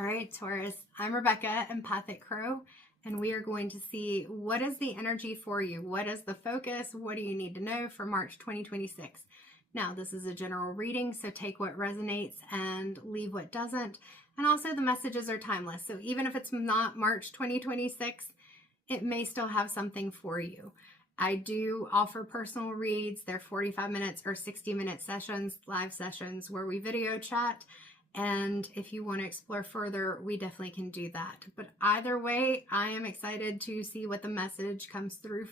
All right, Taurus, I'm Rebecca, Empathic Crow, and we are going to see what is the energy for you. What is the focus? What do you need to know for March 2026? Now, this is a general reading, so take what resonates and leave what doesn't. And also the messages are timeless. So even if it's not March 2026, it may still have something for you. I do offer personal reads. They're 45 minutes or 60-minute sessions, live sessions where we video chat. And if you want to explore further, we definitely can do that. But either way, I am excited to see what the message comes through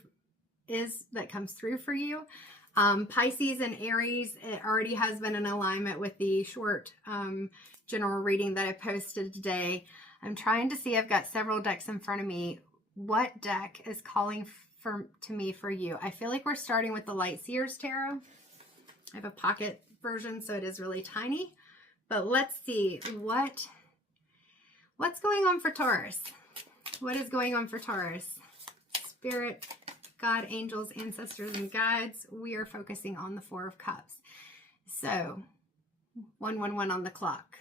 for you. Pisces and Aries, it already has been in alignment with the short general reading that I posted today. I'm trying to see, I've got several decks in front of me. What deck is calling to me for you? I feel like we're starting with the Lightseer's Tarot. I have a pocket version, so it is really tiny. But let's see what's going on for Taurus. What is going on for Taurus? Spirit, God, angels, ancestors, and guides. We are focusing on the Four of Cups. So, 111 on the clock.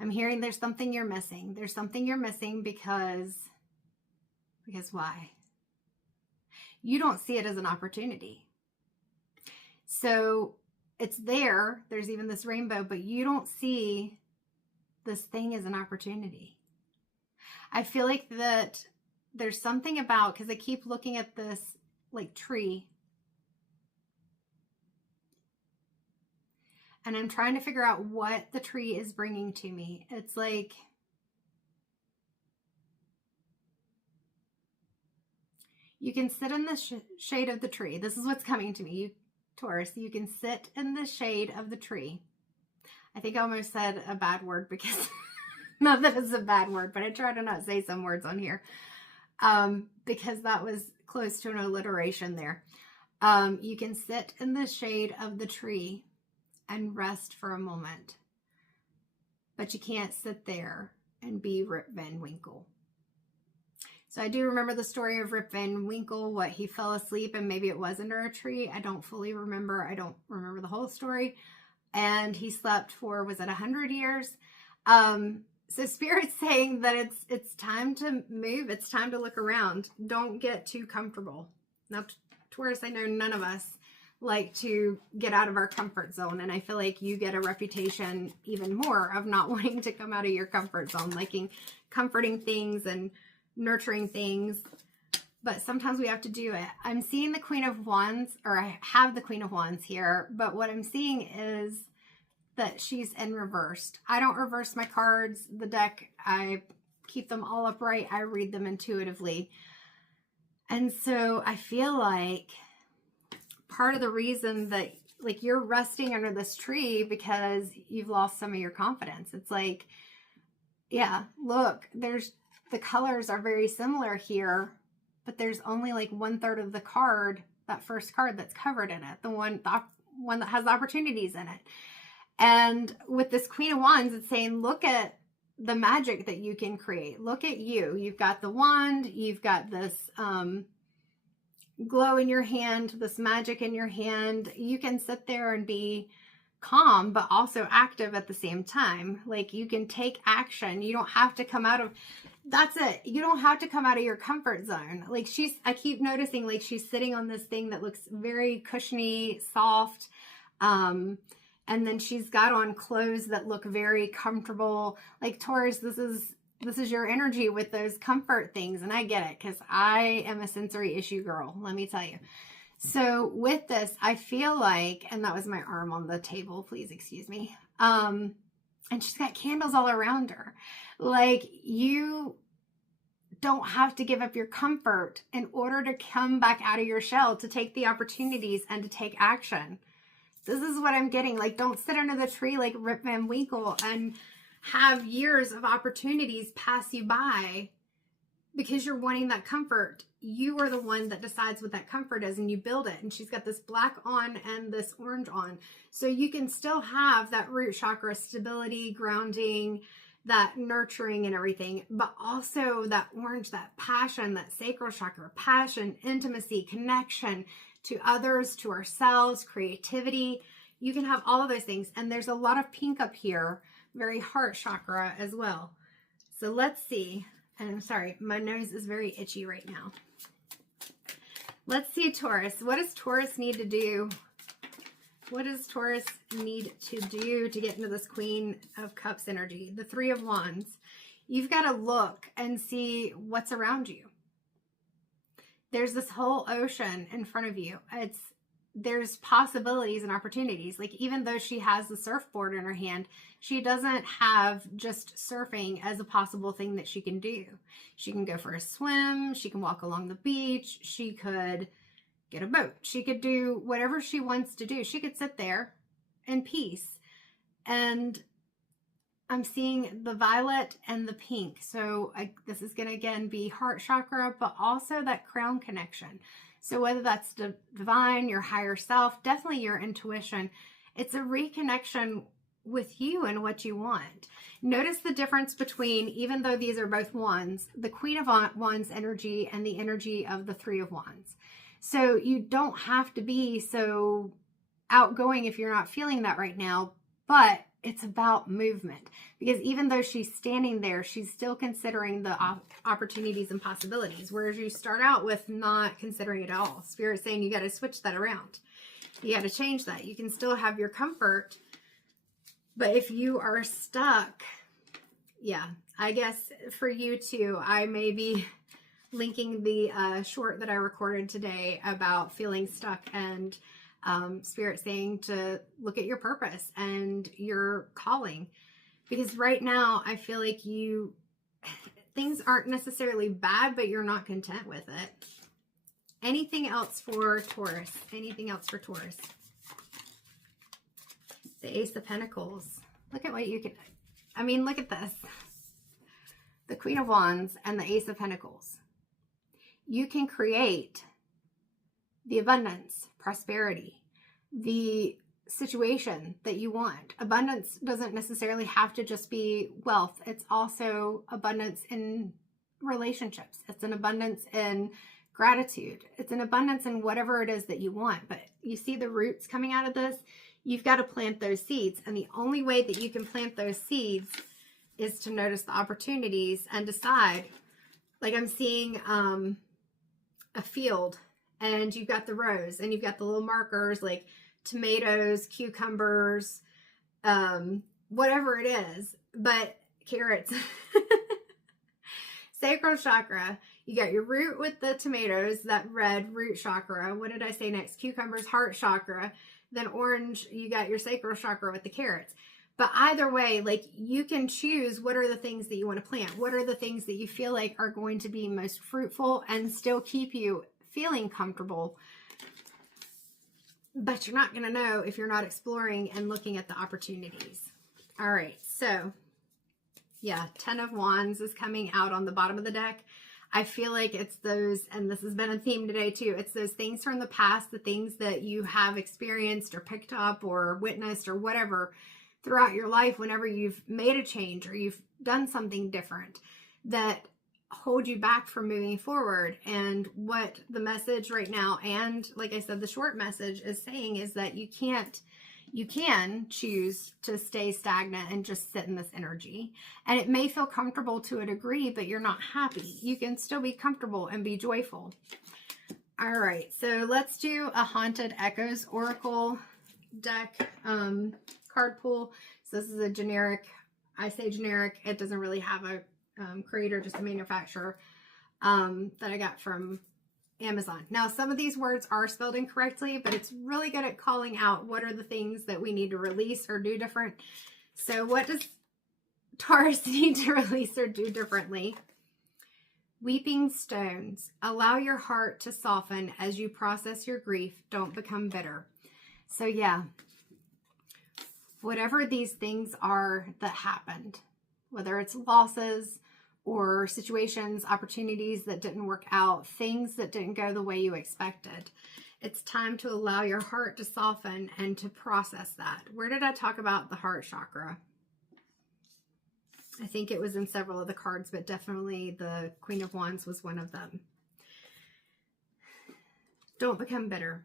I'm hearing there's something you're missing. There's something you're missing because why? You don't see it as an opportunity. So it's there. There's even this rainbow, but you don't see this thing as an opportunity. I feel like that there's something about, because I keep looking at this like tree. And I'm trying to figure out what the tree is bringing to me. It's like, you can sit in the shade of the tree. This is what's coming to me. Taurus, you can sit in the shade of the tree. I think I almost said a bad word because, not that it's a bad word, but I try to not say some words on here because that was close to an alliteration there. You can sit in the shade of the tree and rest for a moment, but you can't sit there and be Rip Van Winkle. So I do remember the story of Rip Van Winkle, what he fell asleep and maybe it was under a tree. I don't fully remember. I don't remember the whole story. And he slept for, was it 100 years? So Spirit's saying that it's time to move. It's time to look around. Don't get too comfortable. Now, Taurus, I know none of us like to get out of our comfort zone. And I feel like you get a reputation even more of not wanting to come out of your comfort zone, liking comforting things and nurturing things, but sometimes we have to do it. I'm seeing the Queen of Wands, or I have the Queen of Wands here, but what I'm seeing is that she's in reversed. I don't reverse my cards. The deck, I keep them all upright. I read them intuitively. And so I feel like part of the reason that like you're resting under this tree because you've lost some of your confidence. It's like, yeah, look, the colors are very similar here, but there's only like 1/3 of the card, that first card that's covered in it, the one that has opportunities in it. And with this Queen of Wands, it's saying, look at the magic that you can create. Look at you. You've got the wand, you've got this glow in your hand, this magic in your hand. You can sit there and be calm, but also active at the same time. Like you can take action. You don't have to come out of, that's it. You don't have to come out of your comfort zone. Like I keep noticing like she's sitting on this thing that looks very cushiony, soft. And then she's got on clothes that look very comfortable. Like Taurus, this is your energy with those comfort things. And I get it because I am a sensory issue girl. Let me tell you. So with this, I feel like, and that was my arm on the table, please excuse me. And she's got candles all around her. Like you don't have to give up your comfort in order to come back out of your shell, to take the opportunities and to take action. This is what I'm getting. Like, don't sit under the tree like Rip Van Winkle and have years of opportunities pass you by because you're wanting that comfort. You are the one that decides what that comfort is and you build it. And she's got this black on and this orange on. So you can still have that root chakra stability, grounding, that nurturing and everything, but also that orange, that passion, that sacral chakra, passion, intimacy, connection to others, to ourselves, creativity. You can have all of those things. And there's a lot of pink up here, very heart chakra as well. So let's see. And I'm sorry, my nose is very itchy right now. Let's see, Taurus. What does Taurus need to do? What does Taurus need to do to get into this Queen of Cups energy? The Three of Wands. You've got to look and see what's around you. There's this whole ocean in front of you. There's possibilities and opportunities. Like, even though she has the surfboard in her hand, she doesn't have just surfing as a possible thing that she can do. She can go for a swim. She can walk along the beach. She could get a boat. She could do whatever she wants to do. She could sit there in peace. And I'm seeing the violet and the pink. So this is going to, again, be heart chakra, but also that crown connection. So whether that's divine, your higher self, definitely your intuition, it's a reconnection with you and what you want. Notice the difference between, even though these are both wands, the Queen of Wands energy and the energy of the Three of Wands. So you don't have to be so outgoing if you're not feeling that right now, but it's about movement, because even though she's standing there, she's still considering the opportunities and possibilities, whereas you start out with not considering it at all. Spirit's saying you got to switch that around. You got to change that. You can still have your comfort, but if you are stuck, yeah, I guess for you too, I may be linking the short that I recorded today about feeling stuck, and Spirit saying to look at your purpose and your calling, because right now I feel like things aren't necessarily bad, but you're not content with it. Anything else for Taurus? Anything else for Taurus? The Ace of Pentacles. Look at what you can, I mean, look at this. The Queen of Wands and the Ace of Pentacles. You can create the abundance, prosperity, the situation that you want. Abundance doesn't necessarily have to just be wealth. It's also abundance in relationships. It's an abundance in gratitude. It's an abundance in whatever it is that you want. But you see the roots coming out of this? You've got to plant those seeds. And the only way that you can plant those seeds is to notice the opportunities and decide. Like, I'm seeing a field, and you've got the rows, and you've got the little markers like tomatoes, cucumbers, whatever it is, but carrots. Sacral chakra, you got your root with the tomatoes, that red root chakra. What did I say next? Cucumbers, heart chakra. Then orange, you got your sacral chakra with the carrots. But either way, like, you can choose what are the things that you want to plant. What are the things that you feel like are going to be most fruitful and still keep you feeling comfortable. But you're not going to know if you're not exploring and looking at the opportunities. All right. So yeah, 10 of Wands is coming out on the bottom of the deck. I feel like it's those, and this has been a theme today too, it's those things from the past, the things that you have experienced or picked up or witnessed or whatever throughout your life, whenever you've made a change or you've done something different, that hold you back from moving forward. And what the message right now, and like I said, the short message is saying, is that you can choose to stay stagnant and just sit in this energy. And it may feel comfortable to a degree, but you're not happy. You can still be comfortable and be joyful. All right, so let's do a Haunted Echoes Oracle deck card pull. So this is a generic, I say generic, it doesn't really have a creator, just a manufacturer, that I got from Amazon. Now, some of these words are spelled incorrectly, but it's really good at calling out what are the things that we need to release or do different. So what does Taurus need to release or do differently? Weeping stones. Allow your heart to soften as you process your grief. Don't become bitter. So yeah, whatever these things are that happened, whether it's losses or situations, opportunities that didn't work out, things that didn't go the way you expected, it's time to allow your heart to soften and to process that. Where did I talk about the heart chakra? I think it was in several of the cards, but definitely the Queen of Wands was one of them. Don't become bitter.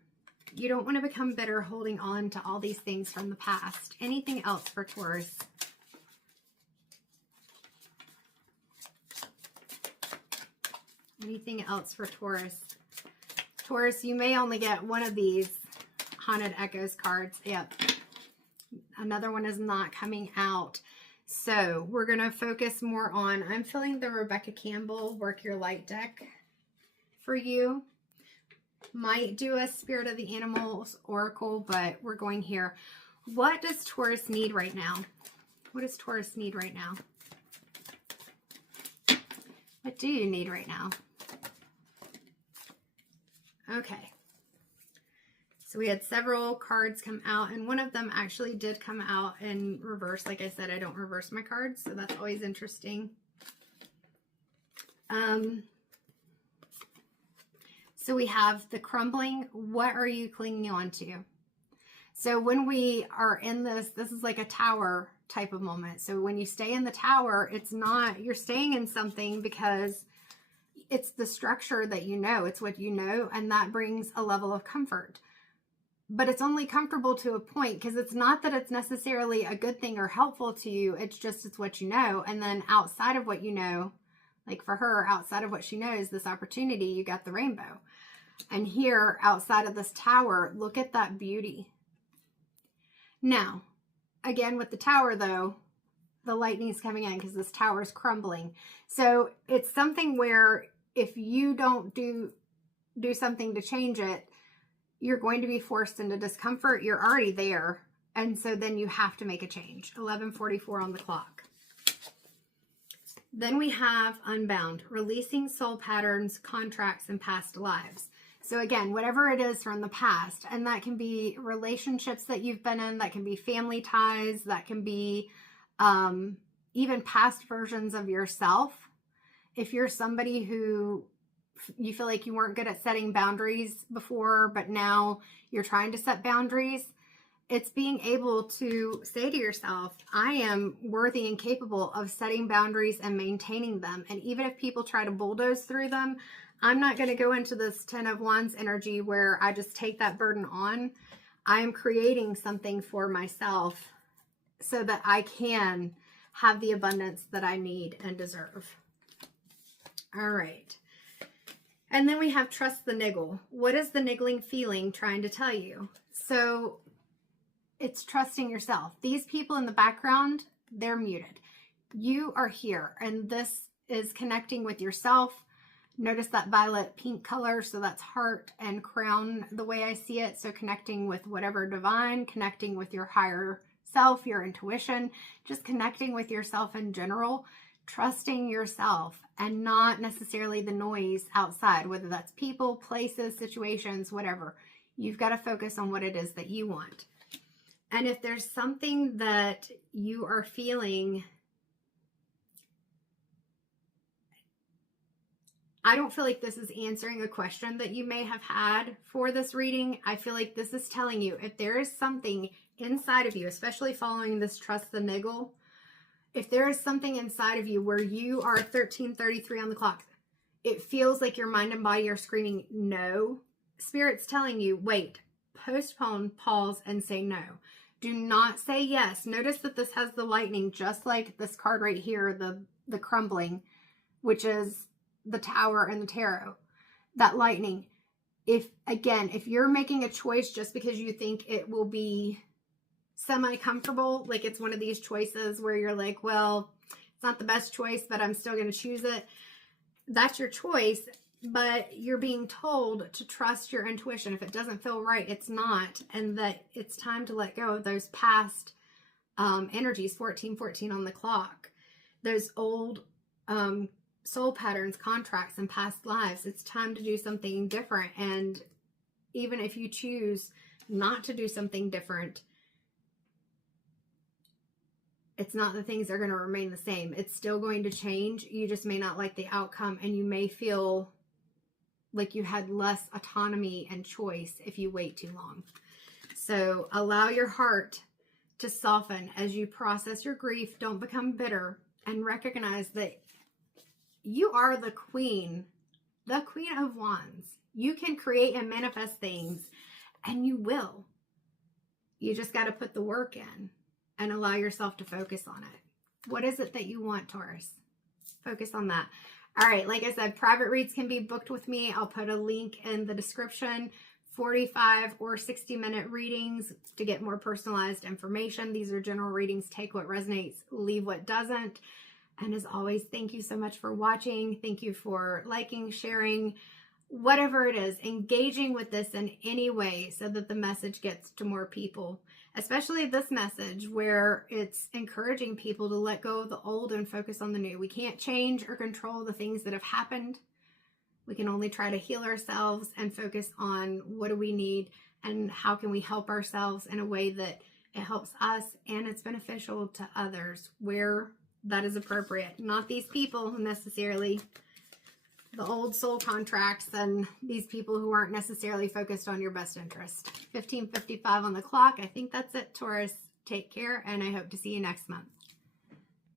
You don't want to become bitter holding on to all these things from the past. Anything else for Taurus? Anything else for Taurus? Taurus, you may only get one of these Haunted Echoes cards. Yep. Another one is not coming out. So we're going to focus more on, I'm feeling the Rebecca Campbell Work Your Light deck for you. Might do a Spirit of the Animals Oracle, but we're going here. What does Taurus need right now? What does Taurus need right now? What do you need right now? Okay. So we had several cards come out, and one of them actually did come out in reverse. Like I said, I don't reverse my cards, so that's always interesting. So we have the crumbling. What are you clinging on to? So when we are in this is like a tower type of moment. So when you stay in the tower, it's not, you're staying in something because it's the structure that you know, it's what you know, and that brings a level of comfort. But it's only comfortable to a point, because it's not that it's necessarily a good thing or helpful to you. It's just, it's what you know. And then outside of what you know, like for her, outside of what she knows, this opportunity, you got the rainbow. And here, outside of this tower, look at that beauty. Now, again, with the tower though, the lightning's coming in because this tower is crumbling. So it's something where if you don't do something to change it, you're going to be forced into discomfort. You're already there. And so then you have to make a change. 11:44 on the clock. Then we have Unbound, releasing soul patterns, contracts, and past lives. So again, whatever it is from the past, and that can be relationships that you've been in, that can be family ties, that can be even past versions of yourself. If you're somebody who you feel like you weren't good at setting boundaries before, but now you're trying to set boundaries, it's being able to say to yourself, I am worthy and capable of setting boundaries and maintaining them. And even if people try to bulldoze through them, I'm not going to go into this 10 of Wands energy where I just take that burden on. I am creating something for myself so that I can have the abundance that I need and deserve. All right. And then we have Trust the Niggle. What is the niggling feeling trying to tell you? So it's trusting yourself. These people in the background, they're muted. You are here, and this is connecting with yourself. Notice that violet pink color, so that's heart and crown the way I see it. So connecting with whatever divine, connecting with your higher self, your intuition, just connecting with yourself in general, trusting yourself and not necessarily the noise outside, whether that's people, places, situations, whatever. You've got to focus on what it is that you want. And if there's something that you are feeling, I don't feel like this is answering a question that you may have had for this reading. I feel like this is telling you if there is something inside of you, especially following this Trust the Niggle, if there is something inside of you where you are 13:33 on the clock, it feels like your mind and body are screaming no. Spirit's telling you, wait, postpone, pause, and say no. Do not say yes. Notice that this has the lightning, just like this card right here, the crumbling, which is the tower and the tarot. That lightning. If you're making a choice just because you think it will be semi-comfortable, like it's one of these choices where you're like, well, it's not the best choice, but I'm still going to choose it. That's your choice, but you're being told to trust your intuition. If it doesn't feel right, it's not, and that it's time to let go of those past energies. 14:14 on the clock, those old soul patterns, contracts, and past lives. It's time to do something different. And even if you choose not to do something different, it's not that things are going to remain the same. It's still going to change. You just may not like the outcome, and you may feel like you had less autonomy and choice if you wait too long. So allow your heart to soften as you process your grief. Don't become bitter, and recognize that you are the Queen of Wands. You can create and manifest things, And you will. You just got to put the work in and allow yourself to focus on it. What is it that you want, Taurus? Focus on that. All right, like I said, private reads can be booked with me. I'll put a link in the description. 45 or 60-minute readings to get more personalized information. These are general readings. Take what resonates, leave what doesn't. And as always, thank you so much for watching. Thank you for liking, sharing, whatever it is, engaging with this in any way so that the message gets to more people, especially this message where it's encouraging people to let go of the old and focus on the new. We can't change or control the things that have happened. We can only try to heal ourselves and focus on what do we need and how can we help ourselves in a way that it helps us and it's beneficial to others where that is appropriate. Not these people who necessarily, the old soul contracts and these people who aren't necessarily focused on your best interest. 15:55 on the clock. I think that's it, Taurus. Take care, and I hope to see you next month.